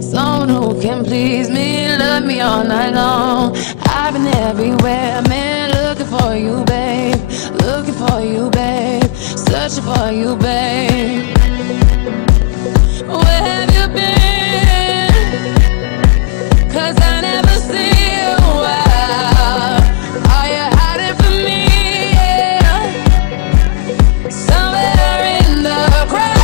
Someone who can please me, love me all night long. I've been everywhere, man, looking for you, babe. Looking for you, babe. Searching for you, babe. Where have you been? 'Cause I never see you out. Are you hiding from me? Yeah. Somewhere in the crowd.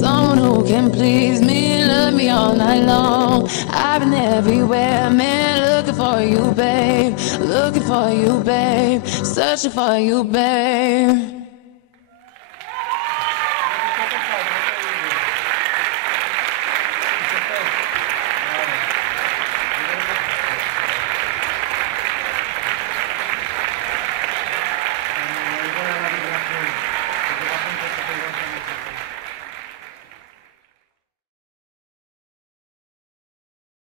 Someone who can please me, love me all night long. I've been everywhere, man, looking for you, babe. Looking for you, babe. Searching for you, babe.